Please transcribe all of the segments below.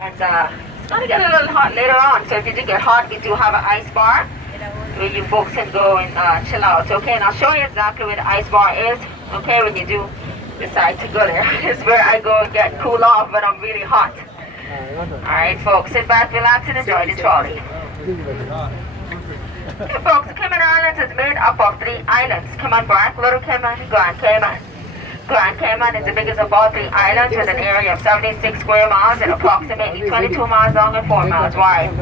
And it's going to get a little hot later on. So if you do get hot, we do have an ice bar where you folks can go and chill out. Okay, and I'll show you exactly where the ice bar is. Okay, when you do decide to go there. It's where I go and get cool off when I'm really hot. Alright folks, sit back, relax and enjoy the trolley. Okay folks, the Cayman Islands is made up of 3 islands. Cayman Brac, Little Cayman, and Grand Cayman. Grand Cayman is the biggest of all 3 islands with an area of 76 square miles and approximately 22 miles long and 4 miles wide.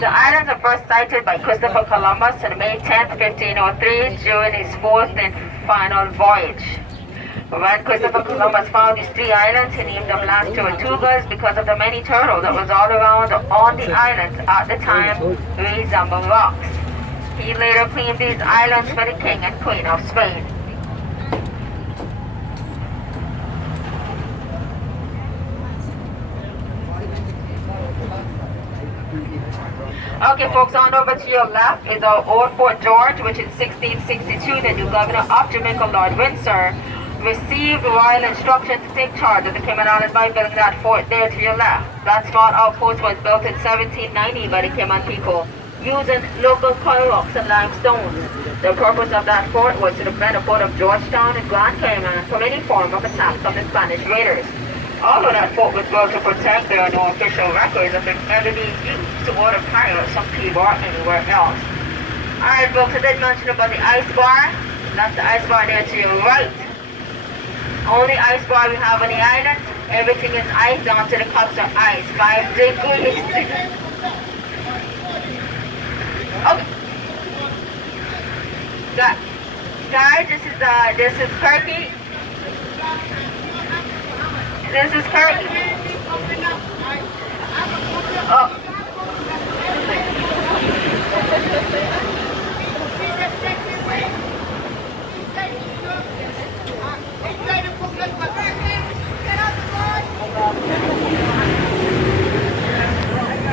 The islands are first sighted by Christopher Columbus on May 10, 1503 during his 4th and final voyage. When Christopher Columbus found these 3 islands, he named them Las Tortugas because of the many turtles that was all around on the islands at the time resembled rocks. He later claimed these islands for the King and Queen of Spain. Okay folks, on over to your left is our old Fort George, which in 1662 the new governor of Jamaica, Lord Windsor, received royal instruction to take charge of the Cayman Islands by building that fort there to your left. That small outpost was built in 1790 by the Cayman people using local coral rocks and limestones. The purpose of that fort was to defend the port of Georgetown and Grand Cayman from any form of attack from the Spanish raiders. Although that fort was built to protect, there are no official records of it ever being used to order pirates from Cuba or anywhere else. Alright folks, I did mention about the ice bar. That's the ice bar there to your right. Only ice bar we have on the island. Everything is ice down to the cups of ice. 5 degrees. Okay. Guys, this is Kirky. This is Kirky. Oh.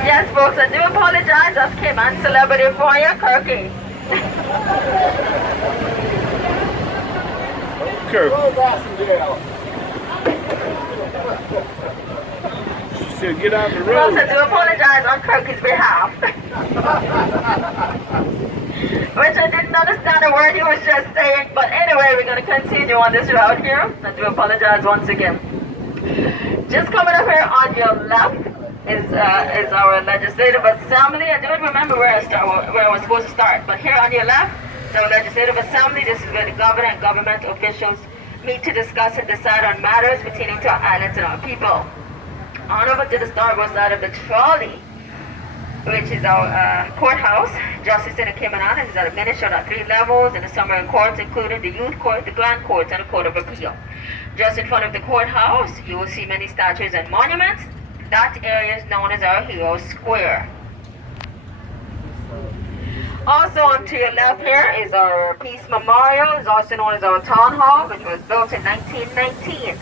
Yes, folks, I do apologize. I came on celebrity for you, Kirky. She said, get out the road. Folks, I do apologize on Kirky's behalf. Which I didn't understand the word he was just saying. But anyway, we're going to continue on this route here. I do apologize once again. Just coming up here on your left is our Legislative Assembly. I don't remember where I was supposed to start, but here on your left is our Legislative Assembly. This is where the governor and government officials meet to discuss and decide on matters pertaining to our islands and our people. On over to the starboard side of the trolley, which is our courthouse. Justice in the Cayman Islands is administered at 3 levels in the summary courts, including the youth court, the grand courts, and the court of appeal. Just in front of the courthouse, you will see many statues and monuments. That area is known as our Hero Square. Also on to your left here is our Peace Memorial. It's also known as our Town Hall, which was built in 1919.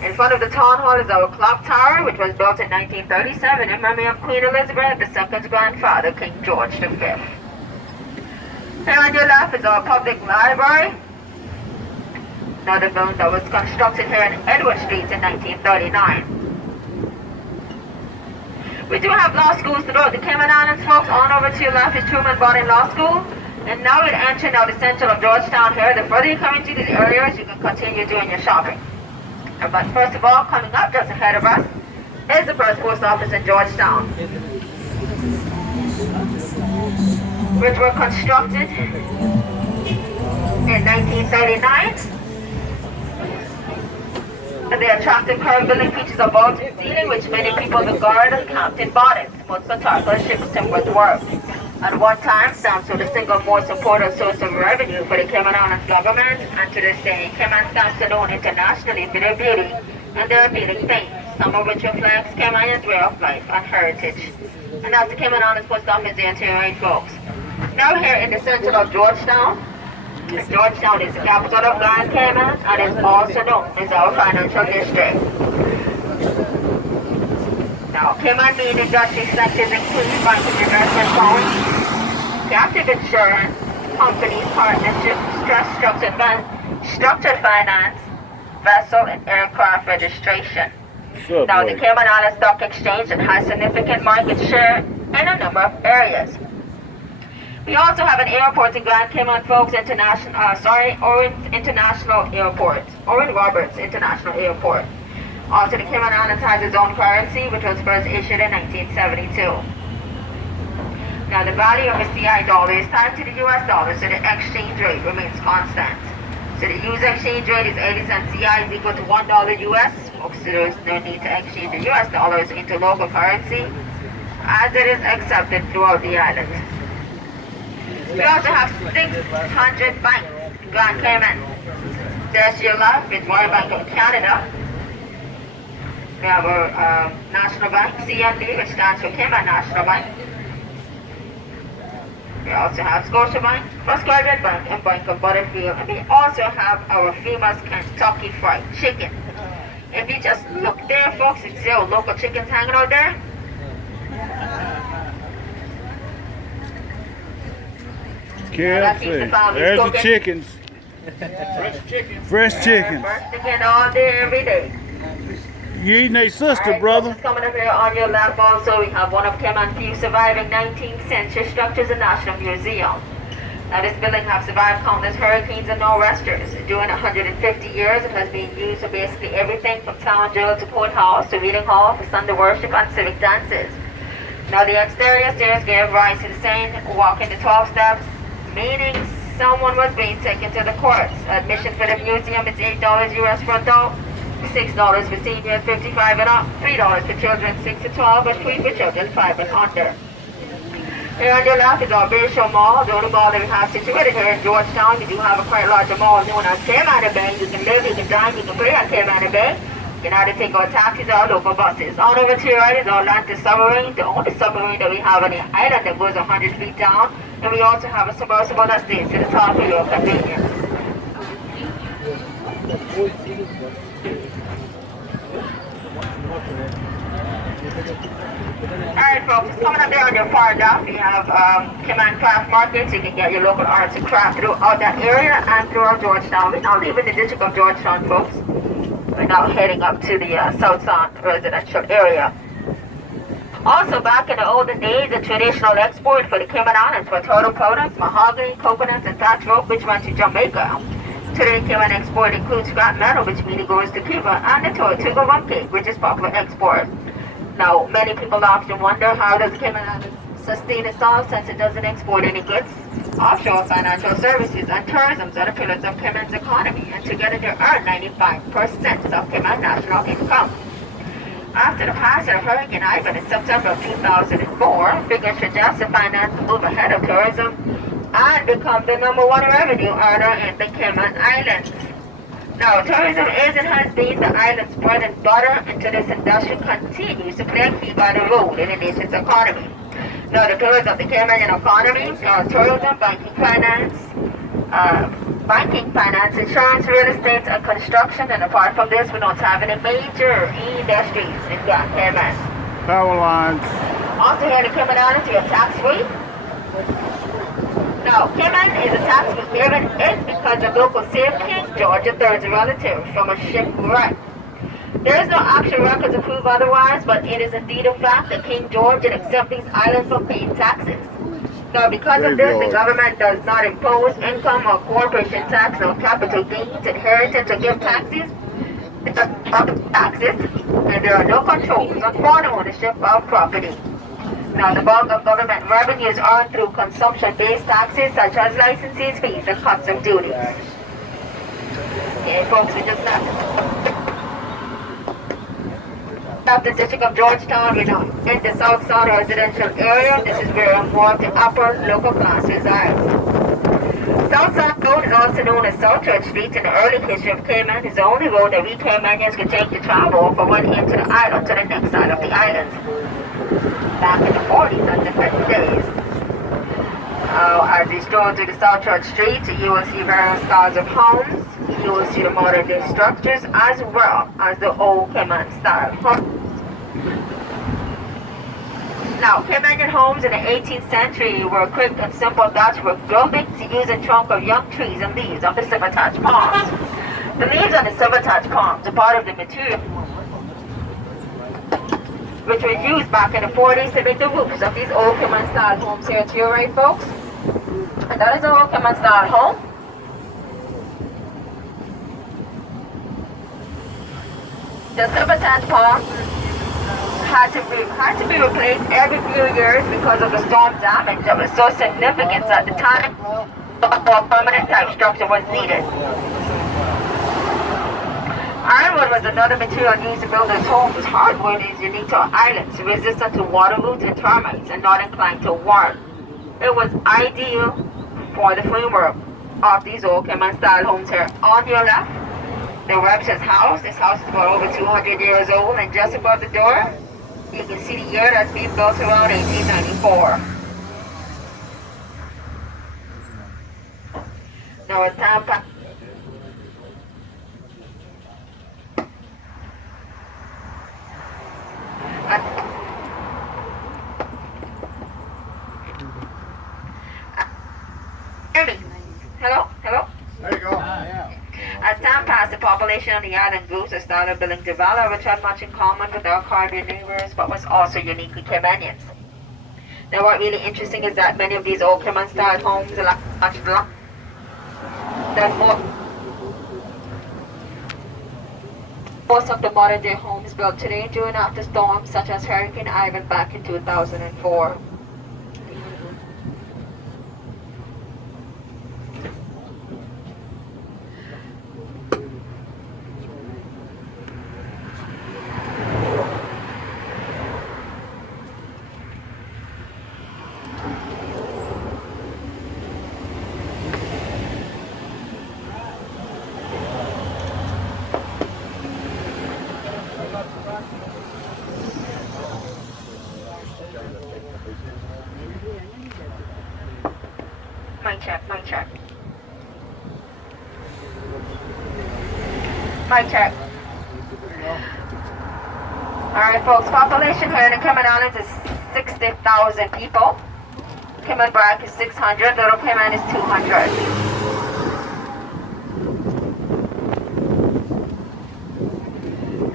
In front of the Town Hall is our Clock Tower, which was built in 1937 in memory of Queen Elizabeth II's grandfather, King George V. Here on your left is our Public Library. Another building that was constructed here in Edward Street in 1939. We do have law schools throughout the Cayman Islands, folks. On over to your left is Truman Bodin Law School. And now we're entering now the center of Georgetown here. The further you come into these areas, you can continue doing your shopping. But first of all, coming up just ahead of us is the first post office in Georgetown, which were constructed in 1939. And the attractive curved building features a vaulted ceiling, which many people regard as Captain Bodin's most spectacular ship's timbers were. At one time, stamps were the single most important source of revenue for the Cayman Islands government, and to this day, Cayman stamps are known internationally for their beauty and their appealing fame, some of which reflects Caymanians' way of life and heritage. And that's the Cayman Islands Post Office there to your right, folks. Now here in the center of Georgetown, Georgetown is the capital of Grand Cayman and is also known as our financial district. Now, Cayman main industry sectors include banking investment funds, captive insurance, companies, partnerships, structured finance, vessel and aircraft registration. What's up, Now, the boy? Cayman Islands Stock Exchange has significant market share in a number of areas. We also have an airport in Grand Cayman, folks, Orin International Airport, Orin Roberts International Airport. Also, the Cayman Islands has its own currency, which was first issued in 1972. Now, the value of a CI dollar is tied to the US dollar, so the exchange rate remains constant. So the US exchange rate is 80 cents CI is equal to $1 US. Folks, so there is no need to exchange the US dollars into local currency, as it is accepted throughout the island. We also have 600 banks in Grand Cayman. There's your left, it's Royal Bank of Canada. We have our National Bank, CNB, which stands for Cayman National Bank. We also have Scotiabank, First Credit Bank, and Bank of Butterfield. And we also have our famous Kentucky Fried Chicken. If you just look there, folks, it's your local chickens hanging out there. Careful. There's the chickens. Fresh chicken. Fresh chickens. Fresh chicken all day, every day. You eating a sister, Alright, brother. folks, coming up here on your left also, we have one of Cayman's few surviving 19th century structures in National Museum. Now, this building has survived countless hurricanes and nor'westers. During 150 years, it has been used for basically everything from town jail to courthouse to reading hall for Sunday worship and civic dances. Now, the exterior stairs gave rise to the saying, walking the 12 steps, meaning someone was being taken to the courts. Admission for the museum is $8 US for adults, $6 for seniors 55 and up, $3 for children 6 to 12, and free for children 5 and under. Here on your left is our Bayshore Mall, the only mall that we have situated here in Georgetown. We do have a quite large mall known as Cayman Bay. You can live, you can dine, you can play at Cayman Bay. You can either take our taxis or local buses. On over to your right is our Atlantis submarine, the only submarine that we have on the island that goes 100 feet down. And we also have a submersible that stays to the top for your convenience. Alright folks, coming up there on your far left, we have Cayman Craft Markets. You can get your local arts and craft throughout that area and throughout Georgetown. We're now leaving the district of Georgetown, folks. We're now heading up to the South Sound residential area. Also, back in the olden days, the traditional export for the Cayman Islands were turtle products, mahogany, coconuts, and thatch rope, which went to Jamaica. Today, Cayman export includes scrap metal, which really goes to Cuba, and the Tortuga rum cake, which is popular export. Now, many people often wonder, how does Cayman Islands sustain itself since it doesn't export any goods? Offshore financial services and tourism are the pillars of Cayman's economy, and together they earn 95% of Cayman national income. After the passing of Hurricane Ivan in September of 2004, figures suggest the finance to move ahead of tourism and become the #1 revenue earner in the Cayman Islands. Now, tourism is and has been the island's bread and butter until this industry continues to play a key vital role in the nation's economy. Now, the pillars of the Caymanian economy are tourism, banking, finance, insurance, real estate, and construction. And apart from this, we don't have any major industries in Grand Cayman. Power lines. Also here in the Cayman Islands, we are tax-free. Now, Cayman is a tax-free haven is because the local saved King George III's relative from a shipwreck. There is no actual record to prove otherwise, but it is indeed a fact that King George did accept these islands for paying taxes. Now, because of this, the government does not impose income or corporation tax or capital gains, inheritance, or gift taxes, and there are no controls on foreign ownership of property. Now, the bulk of government revenue is earned through consumption-based taxes such as licenses, fees, and custom duties. Okay, folks, we just left the district of Georgetown. We're now in the South Sound residential area. This is where more of the upper local class resides. South Sound Road is also known as South Church Street in the early history of Cayman. It's the only road that we Caymanians could take to travel from one end to the island to the next side of the island. Back in the 40s and the 50s days. As you stroll through the South Church Street, you will see various styles of homes. You will see the modern day structures as well as the old Cayman style homes. Now, Caymanian homes in the 18th century were quick and simple thatch with buildings using trunk of young trees and leaves of the similar thatch palms. The leaves on the sabotage palms are part of the material which was used back in the 40s to make the roofs of these old Kimon style homes here to your right, folks. And that is an old Kimon style home. The sabotage palm had to be replaced every few years because of the storm damage that was so significant at the time. A permanent type structure was needed. Ironwood was another material used to build these homes. Hardwood is unique to our islands, resistant to water roots and termites, and not inclined to warm. It was ideal for the framework of these old Kimon style homes here. On your left, the Webster's house. This house is about over 200 years old, and just above the door, you can see the year that's being built around 1894. Now it's time to Hello? There you go. As time passed, the population on the island grew to started building Devala, which had much in common with our Caribbean neighbors, but was also uniquely Caymanians. Now, what really interesting is that many of these old Cayman-style homes are much than most of the modern-day homes built today during after storms such as Hurricane Ivan back in 2004. Mic check. Mic check. Alright folks, population here in the Cayman Islands is 60,000 people. Cayman Brac is 600, Little Cayman is 200.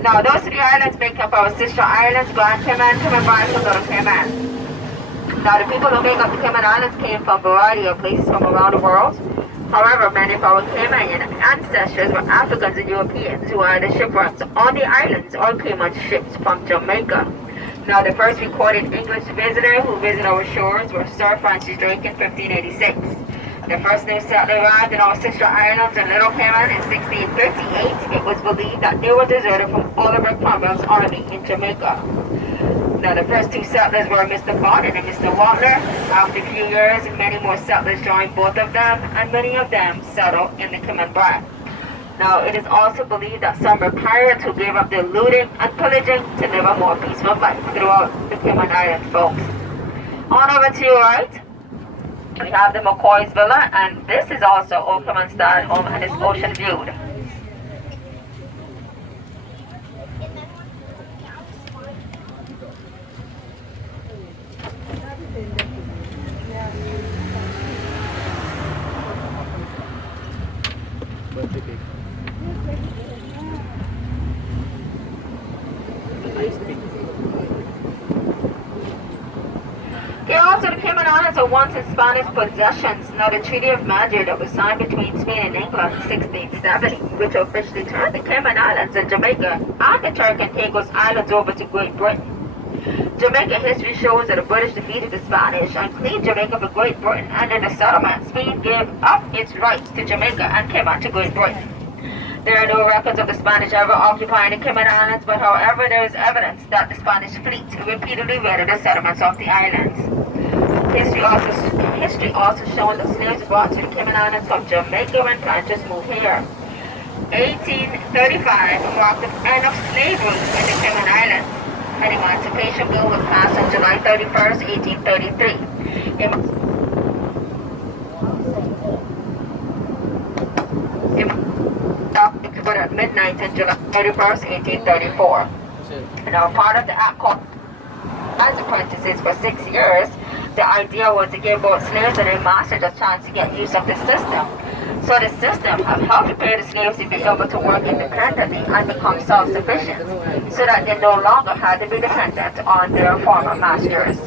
Now those three islands make up our sister islands, Grand Cayman, Cayman Brac, and Little Cayman. Now, the people who make up the Cayman Islands came from a variety of places from around the world. However, many of our Caymanian ancestors were Africans and Europeans who either shipwrecks on the islands or came on ships from Jamaica. Now, the first recorded English visitor who visited our shores was Sir Francis Drake in 1586. The first new settler arrived in our sister islands in Little Cayman in 1658. It was believed that they were deserted from Oliver Cromwell's army in Jamaica. Now, the first two settlers were Mr. Barton and Mr. Watler. After a few years, many more settlers joined both of them, and many of them settled in the Cayman Brac. Now, it is also believed that some were pirates who gave up their looting and pillaging to live a more peaceful life throughout the Cayman Islands, folks. On over to your right, we have the McCoy's Villa, and this is also Old Cayman style home and it's ocean viewed. Also, the Cayman Islands are once in Spanish possessions. Now, the Treaty of Madrid that was signed between Spain and England in 1670, which officially turned the Cayman Islands and Jamaica and the Turks and Caicos Islands over to Great Britain. Jamaica history shows that the British defeated the Spanish and claimed Jamaica for Great Britain, and in the settlement, Spain gave up its rights to Jamaica and came on to Great Britain. There are no records of the Spanish ever occupying the Cayman Islands, but however, there is evidence that the Spanish fleet repeatedly raided the settlements of the islands. History also shows that slaves were brought to the Cayman Islands from Jamaica when planters moved here. 1835 marked the end of slavery in the Cayman Islands. An Emancipation Bill was passed on July 31st, 1833. But at midnight on July 31st, 1834. Now, part of the act called as apprentices for 6 years, the idea was to give both slaves and their masters a chance to get use of the system. So the system have helped prepare the slaves to be able to work independently and become self-sufficient, so that they no longer had to be dependent on their former masters.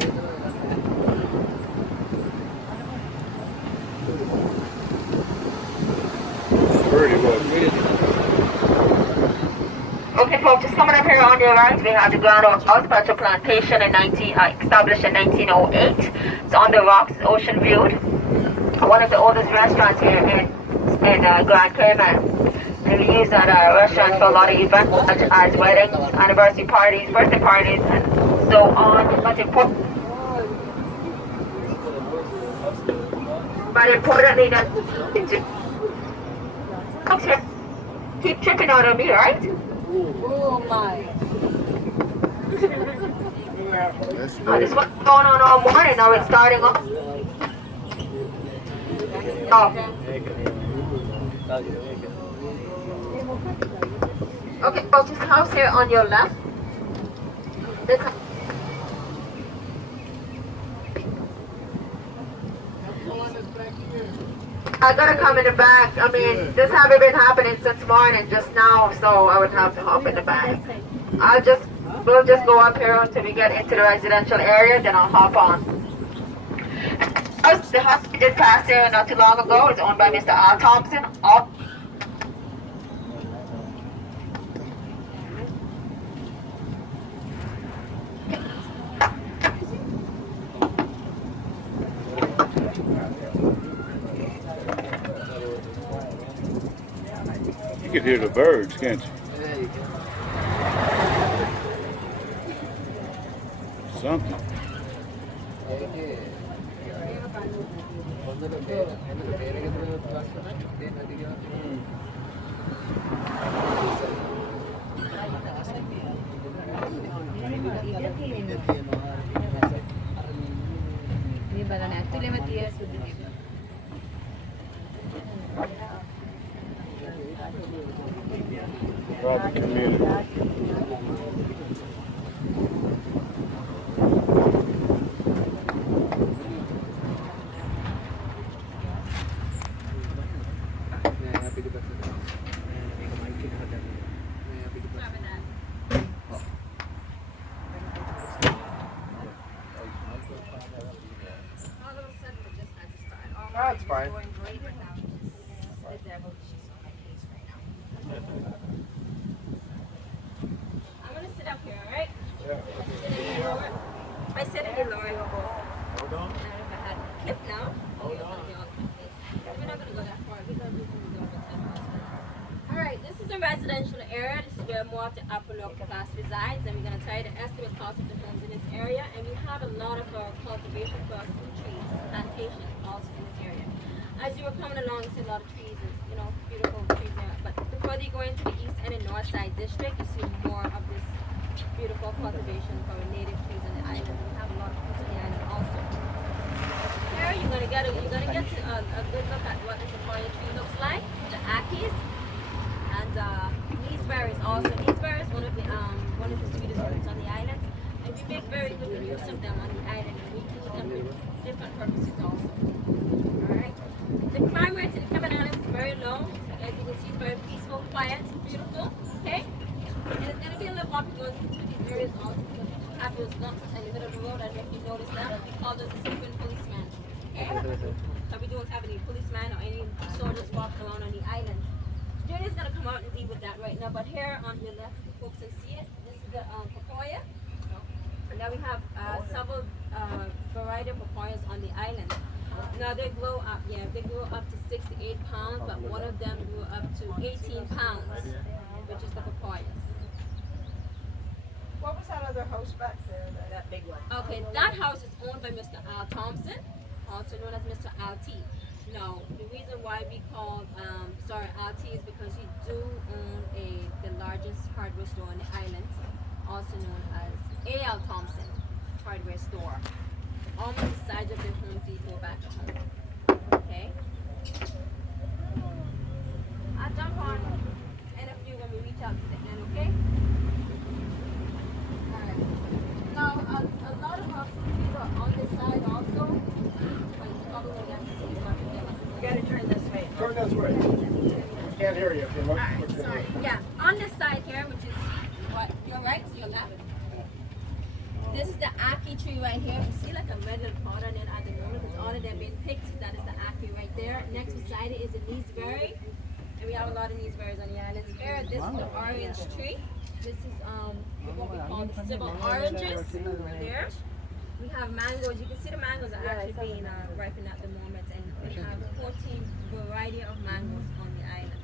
Pretty well. Okay, folks, just coming up here on your right, we have the Grand Special Plantation established in 1908. It's on the rocks, ocean viewed. One of the oldest restaurants here in Grand Cayman. And we use that restaurant for a lot of events such as weddings, anniversary parties, birthday parties, and so on. But importantly, that folks here keep tripping out on me, right? Oh my. That's This was going on all morning. Now it's starting off. Oh. Okay, folks, this house here on your left. This I gotta come in the back. I mean, this haven't been happening since morning, just now, so I would have to hop in the back. We'll just go up here until we get into the residential area, then I'll hop on. The house we did pass here not too long ago is owned by Mr. Al Thompson. You can hear the birds, can't you? Something. Probably community. That's fine. I'm gonna sit up here, alright? If I sit in the lower, you'll go. Hold on. And if I had a clip now, we're not gonna go that far because we're gonna go over 10 miles. Alright, this is a residential area. This is where more of the upper lower class resides, and we're gonna try to estimate cost of the homes in this area. And we have a lot of cultivation for fruit trees, plantations also in this area. As you were coming along, you see a lot of trees and beautiful trees there. But before you go into the east and the north side district, you see more of this beautiful cultivation for native trees on the island. We have a lot of fruits on the island also. Here you're gonna get a good look at what the papaya tree looks like, the akis, and neeseberries also. Neeseberries one of the sweetest fruits on the island, and we make very good use of them on the island, and we use them for different purposes also. Alright. The crime rate in the Cayman Islands is very low. As you can see, very peaceful, quiet, beautiful. Okay? And it's going to be a little bumpy going through these areas also because after those lumps in the middle of the road, I don't know if you noticed that, we call those a secret policeman. Okay? So we don't have any policemen or any soldiers walking around on the island. Junior's going to come out and deal with that right now. But here on your left, you folks can see it. This is the papaya. And now we have several variety of papayas on the island. Now they grow up, they grow up to 6 to 8 pounds, but one of them grew up to 18 pounds, which is the papayas. What was that other house back there? That big one. Okay, that house is owned by Mr. Al Thompson, also known as Mr. Al T. Now, the reason why we called, Al T is because he do own the largest hardware store on the island, also known as A.L. Thompson Hardware Store. Almost the size of the Home Depot back at home. Okay? I'll jump on and a few when we reach out to the end, okay? Alright. Now, a lot of our trees are on this side also. But you probably won't have to see much of them. You gotta turn this way. Turn this way. Alright, to your left. This is the Aki tree right here. You see like a red little pot on it at the moment. It's all of them being picked. That is the Aki right there. Next beside it is the Neeseberry. And we have a lot of Neeseberries on the islands here. This is the orange tree. This is what we call the civil oranges. There. We have mangoes. You can see the mangoes are actually being ripened at the moment. And we have 14 variety of mangoes on the island.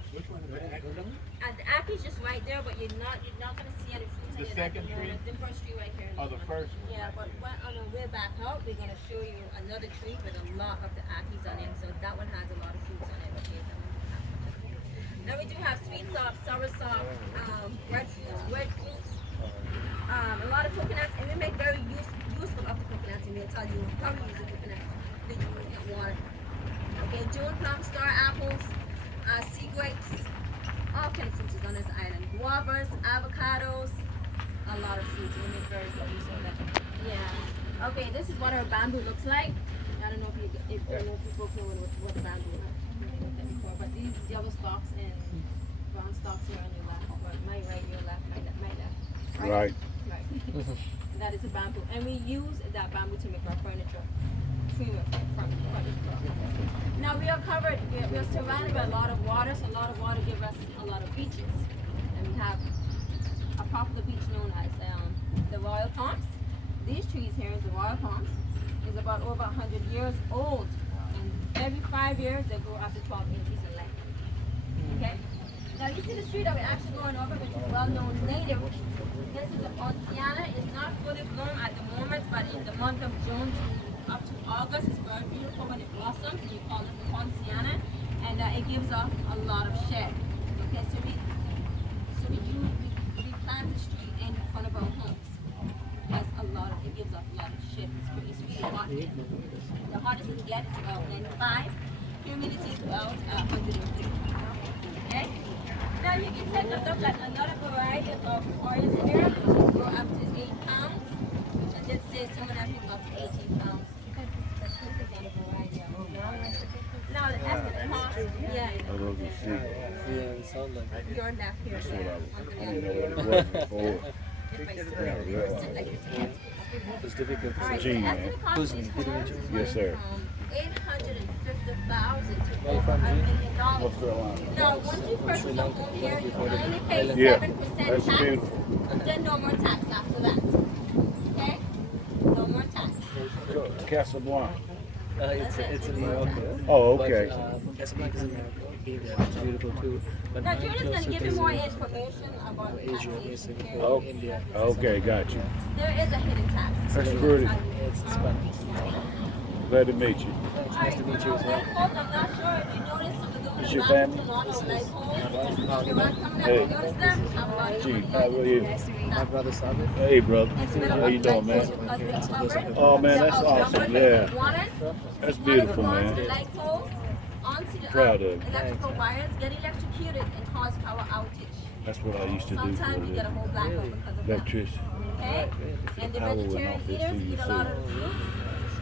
And the Aki is just right there, but you're not gonna see any fruits in it at the moment. The first tree right here. Oh, the first one. Yeah, but on our way back out, we're gonna show you another tree with a lot of the Akis on it. So that one has a lot of fruits on it. Okay, that one doesn't have much of it. Then we do have sweet soft, sour soft, red fruits, a lot of coconuts, and we make very useful of the coconuts, and we'll tell you how we use the coconut that you get water. Okay, June plum, star apples, sea grapes, all kinds of fruits on this island. Guavas, avocados, a lot of fruits. We make very good use of that. Yeah. Okay, this is what our bamboo looks like. I don't know if people know what the bamboo is. But these yellow stalks and brown stalks here on your left, or my right, your left, my left. Right. Right. That is a bamboo, and we use that bamboo to make our furniture. Now we are covered. We are surrounded by a lot of water. So a lot of water gives us a lot of beaches, and we have a popular beach known as the Royal Palms. These trees here is the Royal Palms. Is about over 100 years old, and every 5 years they grow up to 12 inches in length. Okay. Now you see the tree that we're actually going over, which is well-known native. This is the Poinciana. It's not fully blown at the moment, but in the month of June up to August, it's very beautiful when it blossoms. We call it the Poinciana, and it gives off a lot of shade. Okay, so we plant this tree in front of our homes. It gives off a lot of shade. It's really hot. The hottest it gets is about 95. Humidity is about 103. Okay. Now you can take a look at another variety of orange here, which grow up to 8 pounds. And this says some of them people up to 18 pounds. That's just another variety of them. Now the estimate cost, yeah, Oh, those are sheep. Yeah, it sounds like your left here. That's what I didn't know Yeah. what it was before. If I sit, you would sit like this. it's difficult. All right, so Gene, the man. estimate cost Who's of these Gene? homes is Yes, sir. from $850,000 to over from $1 Gene? million. North Carolina. Now, once you purchase a home here, you only pay Yeah, 7% that's tax. beautiful. Then no more tax after that. Okay? No more tax. Casablanca. It's in Morocco. Oh, okay. But, Casablanca is in Morocco. It's beautiful too. But Now, June is going to closer give to you more information about Asia, taxation basically. here. Oh, India. okay, got you. There is a hidden tax. That's pretty. It's Spanish. Glad to meet you. It's nice to meet you as well. I'm not sure if you noticed some of those Is your light family? poles. You're not coming up, Hey. you notice them? Have a lot of Gee, money how on are it. you? My brother Sabit. Hey, brother. Instead of How you doing, light poles, man? because they're covered, Oh, man, that's they're awesome. outnumbered Yeah. with iguanas. That's Iguanas beautiful, go onto man. the light poles, onto the Proud of you. electrical wires, get electrocuted and cause power outage. That's what I used to do for Sometimes you get a whole blackout because of that. electricity. Okay? And the Power went vegetarian off as eaters soon as eat a you lot said of fruits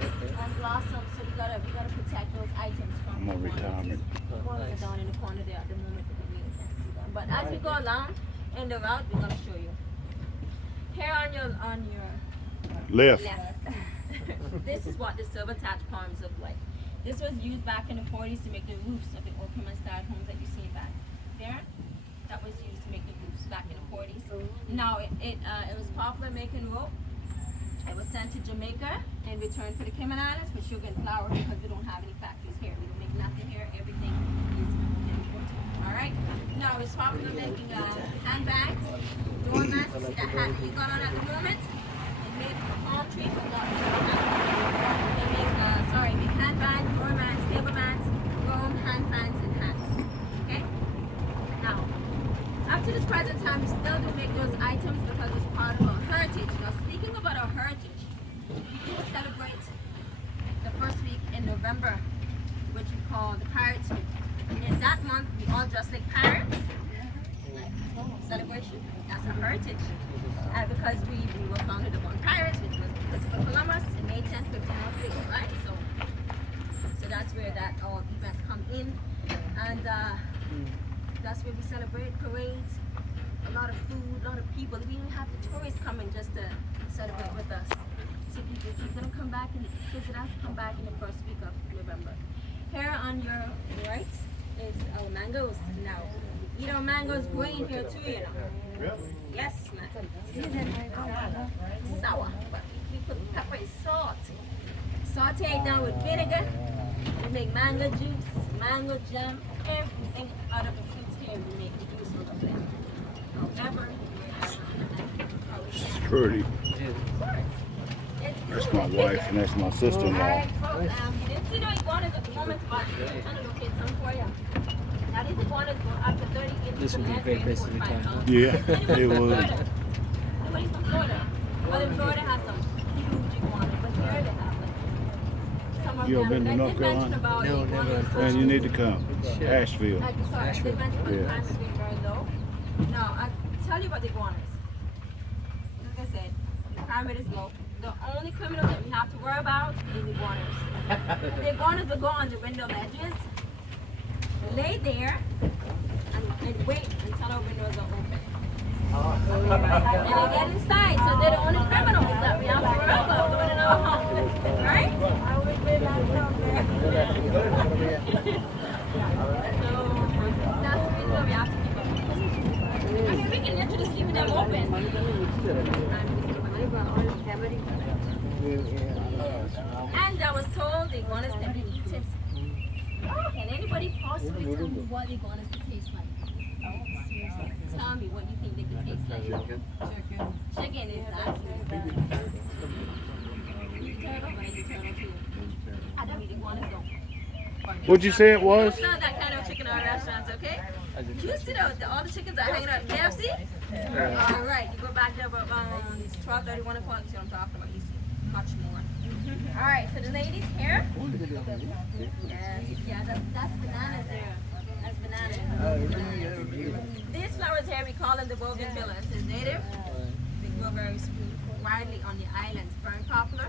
and blossoms, so we gotta protect those items from I'm on retirement. The ones are down in the corner there at the moment, but we really can't see them. But as we go along in the route, we're gonna show you. Here on your Left. left, this is what the silver thatch palms look like. This was used back in the 40s to make the roofs of the Oakland style homes that you see back there. That was used to make the roofs back in the 40s. Now it was popular making rope. It was sent to Jamaica in return for the Cayman Islands for sugar and flour because we don't have any factories here. We don't make nothing here. Everything is imported. All right. Now it's popular making handbags, doormats. That hat you got on at the moment. It's made from palm trees and not They make handbags, doormats, table mats, broom, hand fans, and hats. Okay. Now, up to this present time, we still do make those items because it's part of our heritage. Now, speaking about our heritage, we do celebrate the first week in November, which we call the Pirates Week. In that month, we all dress like pirates. Celebration. That's our heritage. Because we were founded upon pirates, which was Christopher Columbus in May 10th, 1503, right? So that's where that all events come in. And that's where we celebrate parades, a lot of food, a lot of people. We even have the tourists coming just to celebrate with us. So if you're gonna come back and visit us, come back in the first week of November. Here on your right is our mangoes. Now, eat our mangoes growing here too, you know. Yes, man. Sour, but we put pepper and salt. Saute it down with vinegar. We make mango juice, mango jam, everything out of the fruits here. We make the juice out of them. However, It's pretty. That's my wife and that's my sister-in-law. Alright, folks, you didn't see no iguanas at the moment, but I'm trying to locate some for you. Now these iguanas go up to 30 inches. This would be a great place to retire. Yeah, it would. Nobody's from Florida. Well, in Florida has some huge iguanas, but here they have like some of You ever them. been to I North did mention Carolina? about No, iguanas. never. Man, you need to come. Asheville. I did mention about the Yeah. crime being very low. Now, I tell you about the iguanas. Like I said, the crime rate is low. The only criminal that we have to worry about is iguanas. The iguanas will go on the window ledges, lay there, and wait until our windows are open. And they get inside, so they're the only criminals that we have to worry about going in our home. Right? So that's the reason we have to keep them. I mean, we can literally sleep with them open. And I was told the iguanas can be eaten. Can anybody possibly tell me what iguanas can taste like? Seriously, tell me what you think they can taste like. Chicken is actually. Turtle, but I eat turtle too. I don't eat iguanas though. What'd you say it was? It's not that kind of chicken in our restaurants, okay? You see all the chickens are hanging out at KFC? All right, you go back there about 12:30, 1 o'clock, you see what I'm talking about. You see much more. All right, for the ladies here. Yeah, that's bananas there. That's bananas. These flowers here, we call them the bougainvilleas. It's native. They grow very widely on the islands. Very popular.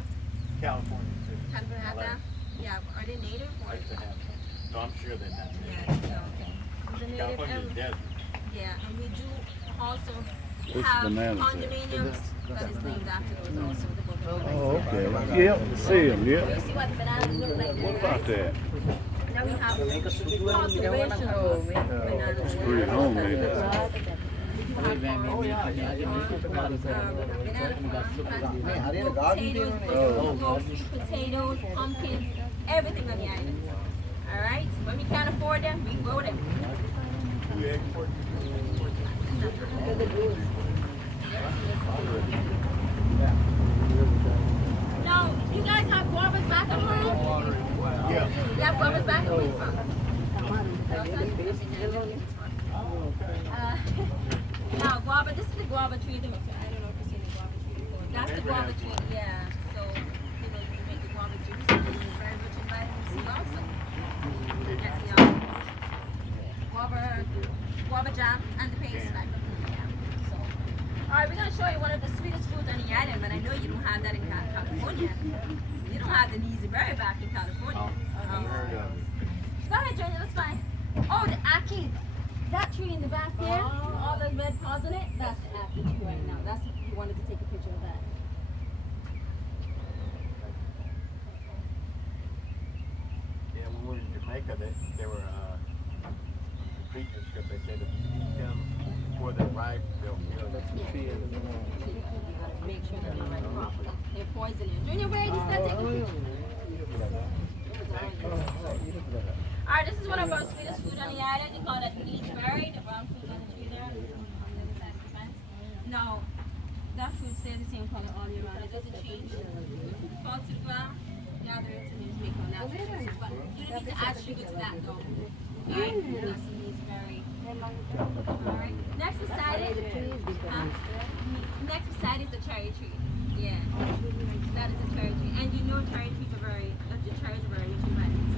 California too. California have them? Yeah, are they native? Or? No, I'm sure they're not. Yeah, okay. The native, California is desert. yeah, and we do also What's have bananas there? condominiums that is named after those also, the bougainvilleas. Oh, okay. Yep, see them, You yep. see what the bananas look like there, What right? about that? Now we have conservation of bananas. Pretty homemade. We do have banana farms, potatoes, pumpkins, everything on the island. All right? When we can't afford them, we grow them. We export. Now, you guys have guavas back at home? Yeah. You have guavas back at home? Now, guava, this is the guava tree. I don't know if you've seen the guava tree before. That's the guava tree, yeah. So, you know, you make the guava juice. It's very rich in vitamin C also. You get the guava jam and the paste. Like, yeah. So, all right, we're going to show you one of the sweetest fruits on the island, but I know you don't have that in California. You don't have the Neezy berry back in California. Go ahead, Junior, that's fine. Oh, the ackee. That tree in the back there, all those red pods on it, that's the ackee tree right now. That's if you wanted to take a picture of that. Yeah, when we were in Jamaica, they were creatures because they said if you eat them before they're ripe, they'll kill you. You gotta make sure that they're right properly. They're poisonous. Junior, where did you start taking pictures? Alright, this is one of our sweetest food on the island. They call it Neezy berry, the brown fruit on the tree there. On the other side of the fence. No, that fruit stays the same color all year round. It doesn't change. Fall to the ground, gather it and just make our natural juices. But you don't need to add sugar to that though. Okay? That's the Neezy berry. Alright. Next beside it, next beside it is the cherry tree. Yeah. That is a cherry tree. And you know cherry trees are very, the cherries are very rich in vitamins.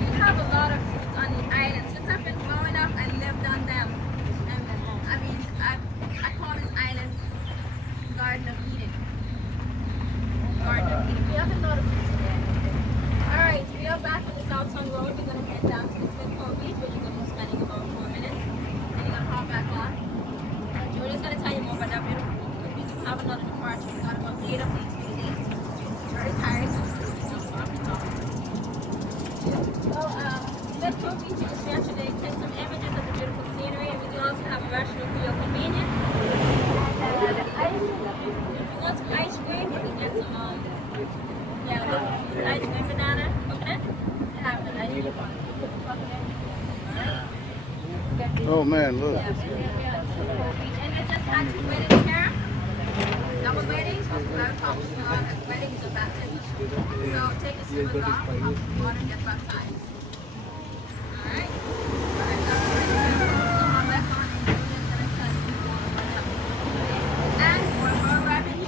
We have a lot of fruits on the island. Since I've been growing up, I lived on them. And I mean, I call this island Garden of Eden. Garden of Eden. We have a lot of fruits here. Alright, we are back on the South Sun Road. We're going to head down to this Oh man, look. And we just had 2 weddings here. Double weddings, welcome weddings of baptism. So take a swim off, hop in the water, and get baptized. Alright? And we're arriving.